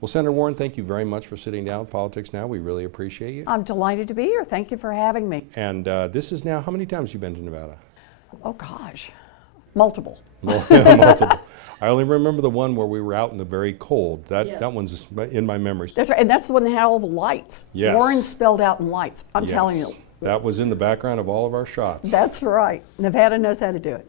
Well, Senator Warren, thank you very much for sitting down with Politics Now. We really appreciate you. I'm delighted to be here. Thank you for having me. And this is now, how many times have you been to Nevada? Oh gosh, multiple. Multiple. I only remember the one where we were out in the very cold. Yes. That one's in my memories. That's right, and that's the one that had all the lights. Yes. Warren spelled out in lights. I'm Yes. telling you. That was in the background of all of our shots. That's right. Nevada knows how to do it.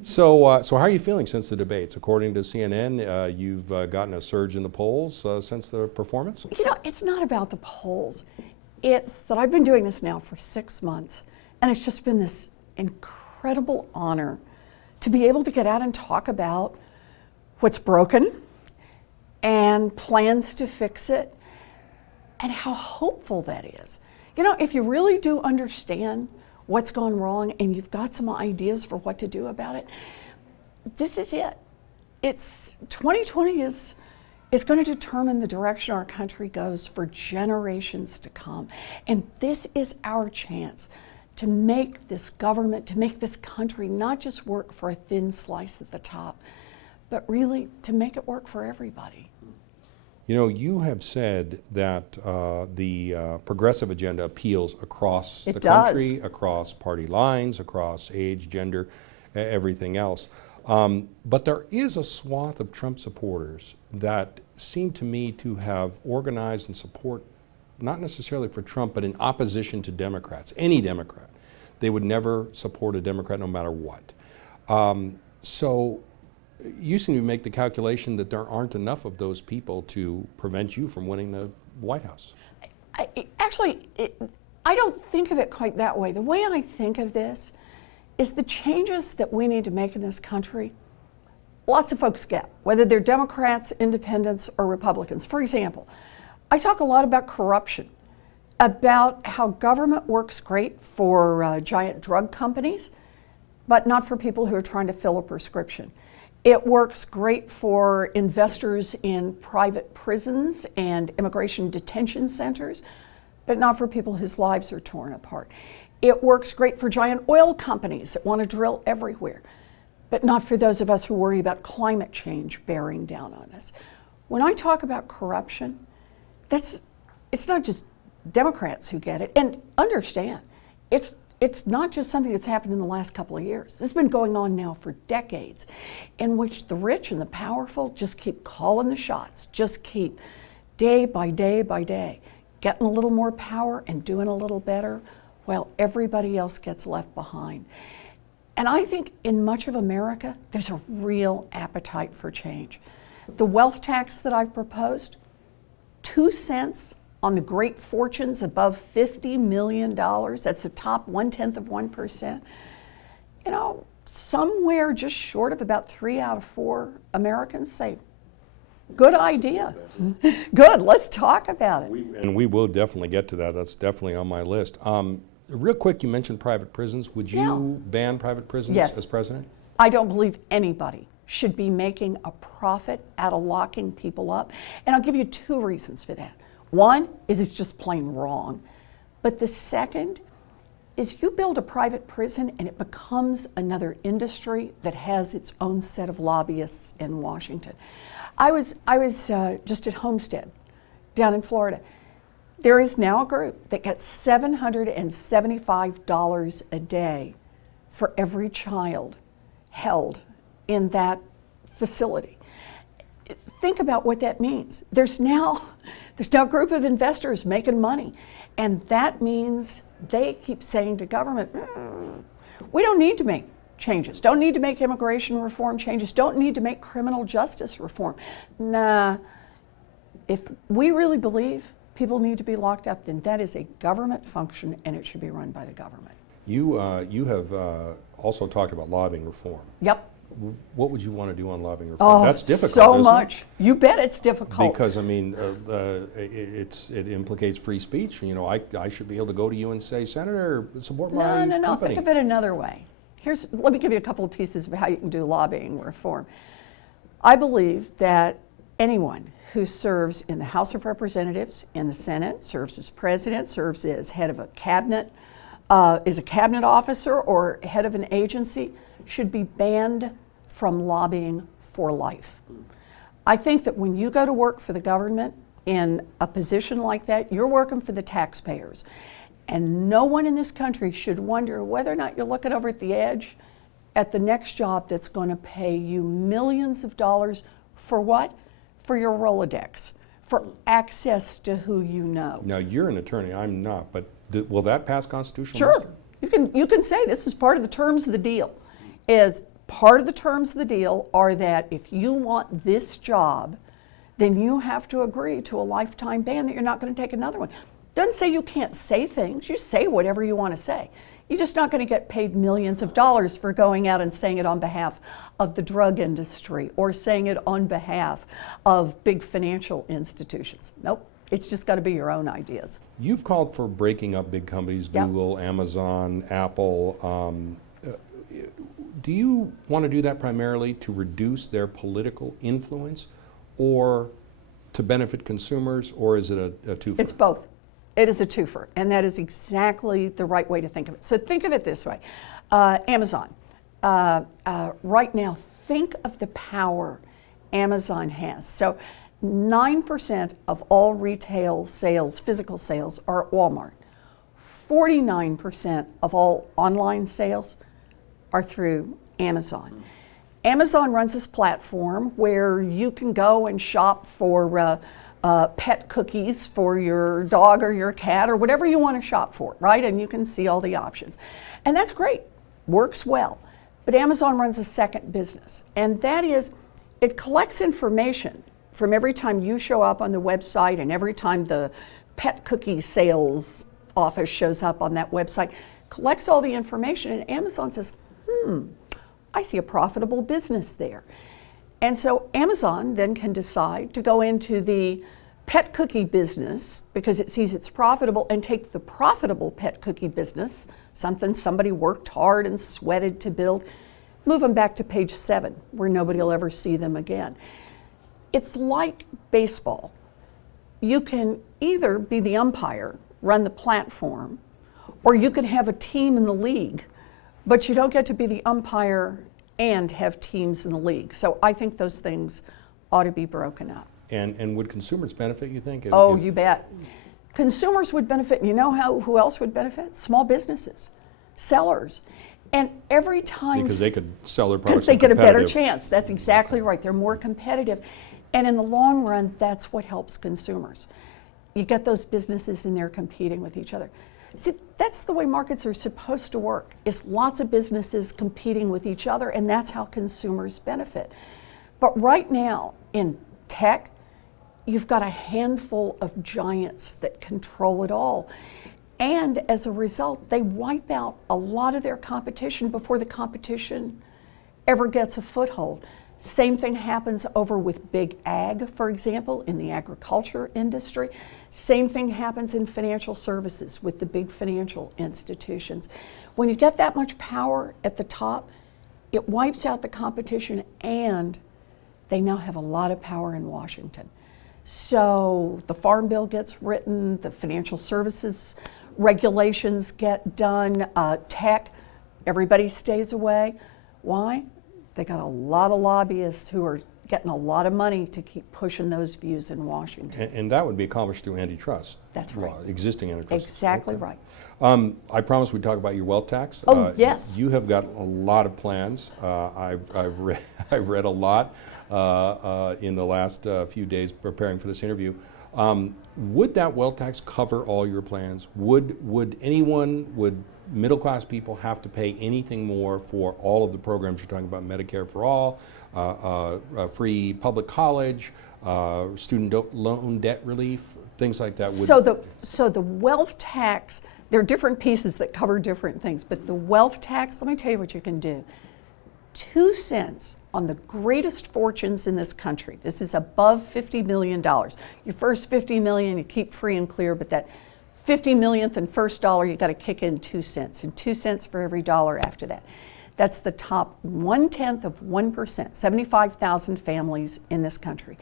So how are you feeling since the debates? According to CNN, you've gotten a surge in the polls since the performance? You know, it's not about the polls. It's that I've been doing this now for 6 months, and it's just been this incredible honor to be able to get out and talk about what's broken and plans to fix it and how hopeful that is. You know, if you really do understand what's gone wrong and you've got some ideas for what to do about it, this is it. It's 2020 is going to determine the direction our country goes for generations to come. And this is our chance to make this government, to make this country not just work for a thin slice at the top, but really to make it work for everybody. You know, you have said that the progressive agenda appeals across the country, across party lines, across age, gender, everything else. But there is a swath of Trump supporters that seem to me to have organized and support, not necessarily for Trump, but in opposition to Democrats, any Democrat. They would never support a Democrat no matter what. So you seem to make the calculation that there aren't enough of those people to prevent you from winning the White House. I don't think of it quite that way. The way I think of this is the changes that we need to make in this country, lots of folks get, whether they're Democrats, independents, or Republicans. For example, I talk a lot about corruption, about how government works great for giant drug companies, but not for people who are trying to fill a prescription. It works great for investors in private prisons and immigration detention centers, but not for people whose lives are torn apart. It works great for giant oil companies that want to drill everywhere, but not for those of us who worry about climate change bearing down on us. When I talk about corruption, it's not just Democrats who get it. And understand, it's not just something that's happened in the last couple of years. This has been going on now for decades, in which the rich and the powerful just keep calling the shots, just keep day by day by day getting a little more power and doing a little better while everybody else gets left behind. And I think in much of America, there's a real appetite for change. The wealth tax that I've proposed, 2 cents on the great fortunes above $50 million, that's the top 1/10 of 1%. You know, somewhere just short of about 3 out of 4 Americans say, good idea. Good, let's talk about it. And we will definitely get to that. That's definitely on my list. Real quick, you mentioned private prisons. Would you ban private prisons as president? I don't believe anybody should be making a profit out of locking people up. And I'll give you 2 reasons for that. One is it's just plain wrong. But the second is you build a private prison and it becomes another industry that has its own set of lobbyists in Washington. I was just at Homestead down in Florida. There is now a group that gets $775 a day for every child held in that facility. Think about what that means. There's now a group of investors making money, and that means they keep saying to government, we don't need to make changes, don't need to make immigration reform changes, don't need to make criminal justice reform. Nah, if we really believe people need to be locked up, then that is a government function and it should be run by the government. You have also talked about lobbying reform. Yep. What would you want to do on lobbying reform? Oh, that's difficult, so isn't much. it? You bet it's difficult. Because I mean, it implicates free speech. You know, I should be able to go to you and say, Senator, support my company. No. Think of it another way. Let me give you a couple of pieces of how you can do lobbying reform. I believe that anyone who serves in the House of Representatives, in the Senate, serves as president, serves as head of a cabinet, is a cabinet officer or head of an agency, should be banned from lobbying for life. I think that when you go to work for the government in a position like that, you're working for the taxpayers. And no one in this country should wonder whether or not you're looking over at the edge at the next job that's going to pay you millions of dollars for what? For your Rolodex, for access to who you know. Now, you're an attorney, I'm not, but will that pass constitutional Sure. muster? You can say this is part of the terms of the deal. Is part of the terms of the deal are that if you want this job, then you have to agree to a lifetime ban that you're not going to take another one. Doesn't say you can't say things. You say whatever you want to say. You're just not going to get paid millions of dollars for going out and saying it on behalf of the drug industry or saying it on behalf of big financial institutions. Nope. It's just got to be your own ideas. You've called for breaking up big companies, Yep. Google, Amazon, Apple. Do you want to do that primarily to reduce their political influence or to benefit consumers, or is it a twofer? It's both. It is a twofer, and that is exactly the right way to think of it. So think of it this way. Amazon. Right now, think of the power Amazon has. So 9% of all retail sales, physical sales, are at Walmart. 49% of all online sales are through Amazon. Amazon runs this platform where you can go and shop for pet cookies for your dog or your cat or whatever you want to shop for, right? And you can see all the options. And that's great, works well. But Amazon runs a second business, and that is it collects information from every time you show up on the website and every time the pet cookie sales office shows up on that website, collects all the information, and Amazon says, I see a profitable business there. And so Amazon then can decide to go into the pet cookie business because it sees it's profitable and take the profitable pet cookie business, something somebody worked hard and sweated to build, move them back to page 7 where nobody will ever see them again. It's like baseball. You can either be the umpire, run the platform, or you can have a team in the league, but you don't get to be the umpire and have teams in the league. So I think those things ought to be broken up. And would consumers benefit, you think? Oh, you bet. Consumers would benefit, and you know who else would benefit? Small businesses, sellers. And every time... Because they could sell their products. Because they get a better chance. That's exactly right. They're more competitive. And in the long run, that's what helps consumers. You get those businesses in there competing with each other. See, that's the way markets are supposed to work, is lots of businesses competing with each other, and that's how consumers benefit. But right now, in tech, you've got a handful of giants that control it all. And as a result, they wipe out a lot of their competition before the competition ever gets a foothold. Same thing happens over with big ag, for example, in the agriculture industry. Same thing happens in financial services with the big financial institutions. When you get that much power at the top, it wipes out the competition, and they now have a lot of power in Washington. So the Farm Bill gets written, the financial services regulations get done, tech, everybody stays away. Why? They got a lot of lobbyists who are getting a lot of money to keep pushing those views in Washington. And that would be accomplished through antitrust That's law, right. existing antitrust. Exactly Okay. right. I promised we'd talk about your wealth tax. Oh, yes. You have got a lot of plans. I've read a lot in the last few days preparing for this interview. Would that wealth tax cover all your plans? Would middle-class people have to pay anything more for all of the programs you're talking about, Medicare for all, free public college, student loan debt relief, things like that? So the wealth tax, there are different pieces that cover different things, but the wealth tax, let me tell you what you can do. 2 cents on the greatest fortunes in this country. This is above $50 million. Your first $50 million, you keep free and clear, but that 50 millionth and first dollar, you got to kick in 2 cents, and 2 cents for every dollar after that. That's the top 1/10 of 1%, 75,000 families in this country.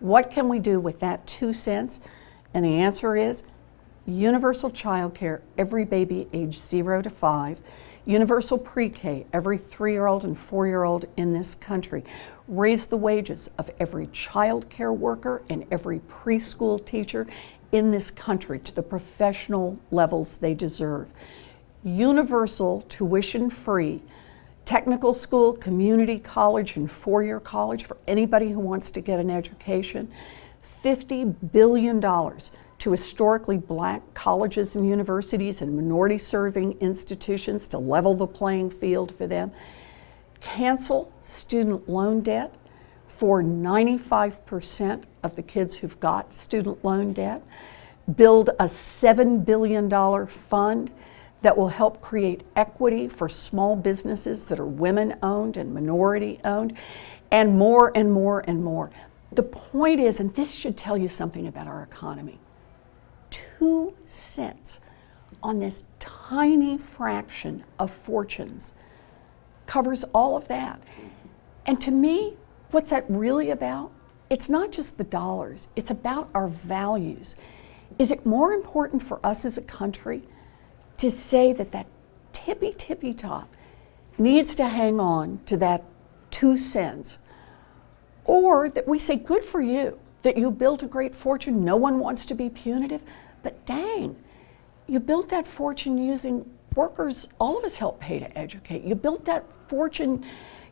What can we do with that 2 cents? And the answer is universal child care, every baby age 0 to 5, universal pre-K, every 3-year-old and 4-year-old in this country, raise the wages of every child care worker and every preschool teacher in this country to the professional levels they deserve. Universal tuition-free technical school, community college, and four-year college for anybody who wants to get an education. $50 billion to historically black colleges and universities and minority-serving institutions to level the playing field for them. Cancel student loan debt for 95% of the kids who've got student loan debt. Build a $7 billion fund that will help create equity for small businesses that are women-owned and minority-owned, and more and more and more. The point is, and this should tell you something about our economy, 2 cents on this tiny fraction of fortunes covers all of that. And to me, what's that really about? It's not just the dollars, it's about our values. Is it more important for us as a country to say that that tippy top needs to hang on to that 2 cents, or that we say, good for you, that you built a great fortune, no one wants to be punitive, but dang, you built that fortune using workers all of us help pay to educate. You built that fortune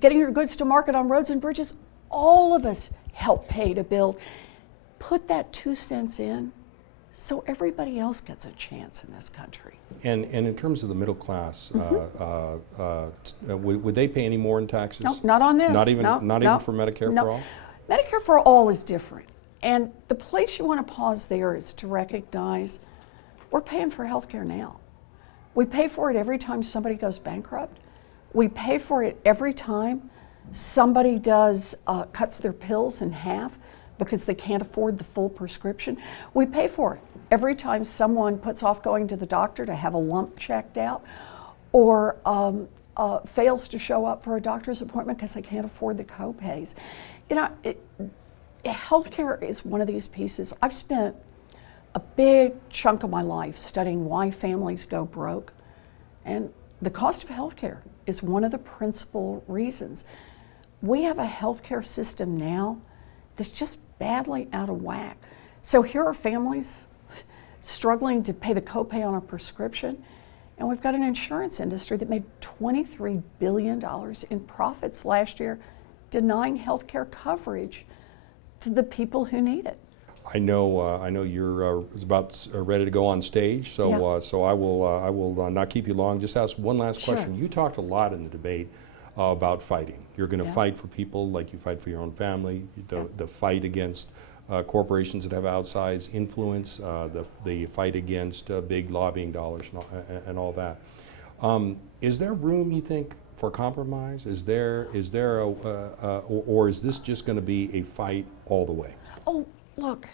getting your goods to market on roads and bridges, all of us help pay to build. Put that 2 cents in so everybody else gets a chance in this country. And in terms of the middle class, would they pay any more in taxes? No, not on this. Not even No, no, for Medicare no. for all? Medicare for all is different. And the place you want to pause there is to recognize we're paying for health care now. We pay for it every time somebody goes bankrupt. We pay for it every time somebody cuts their pills in half because they can't afford the full prescription. We pay for it every time someone puts off going to the doctor to have a lump checked out, or fails to show up for a doctor's appointment because they can't afford the co-pays. You know, healthcare is one of these pieces. I've spent a big chunk of my life studying why families go broke, and the cost of healthcare is one of the principal reasons. We have a healthcare system now that's just badly out of whack. So here are families struggling to pay the copay on a prescription, and we've got an insurance industry that made $23 billion in profits last year, denying healthcare coverage to the people who need it. I know you're about ready to go on stage, so Yeah. so I will not keep you long. Just ask one last Sure. question. You talked a lot in the debate about fighting. You're going to Yeah. fight for people like you fight for your own family. The fight against corporations that have outsized influence. The fight against big lobbying dollars and all that. Is there room, you think, for compromise? Is there or is this just going to be a fight all the way? Oh, look,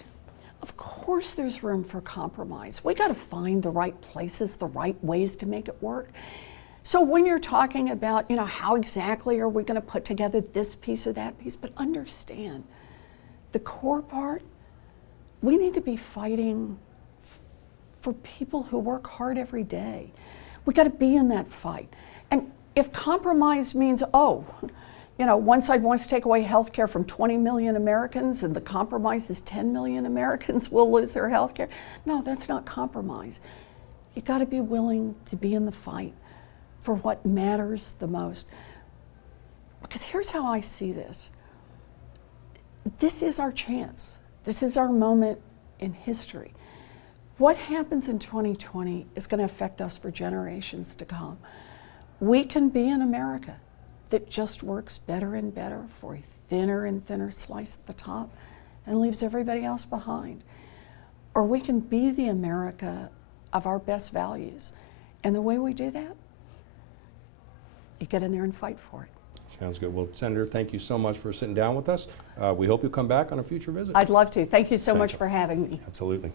of course there's room for compromise. We got to find the right places, the right ways to make it work. So when you're talking about, you know, how exactly are we going to put together this piece or that piece, but understand the core part, we need to be fighting for people who work hard every day. We got to be in that fight. And if compromise means, oh, you know, one side wants to take away health care from 20 million Americans and the compromise is 10 million Americans will lose their health care. No, that's not compromise. You got to be willing to be in the fight for what matters the most. Because here's how I see this. This is our chance. This is our moment in history. What happens in 2020 is going to affect us for generations to come. We can be an America that just works better and better for a thinner and thinner slice at the top and leaves everybody else behind. Or we can be the America of our best values. And the way we do that, you get in there and fight for it. Sounds good. Well, Senator, thank you so much for sitting down with us. We hope you'll come back on a future visit. I'd love to. Thank you so Thank much you. for having me. Absolutely.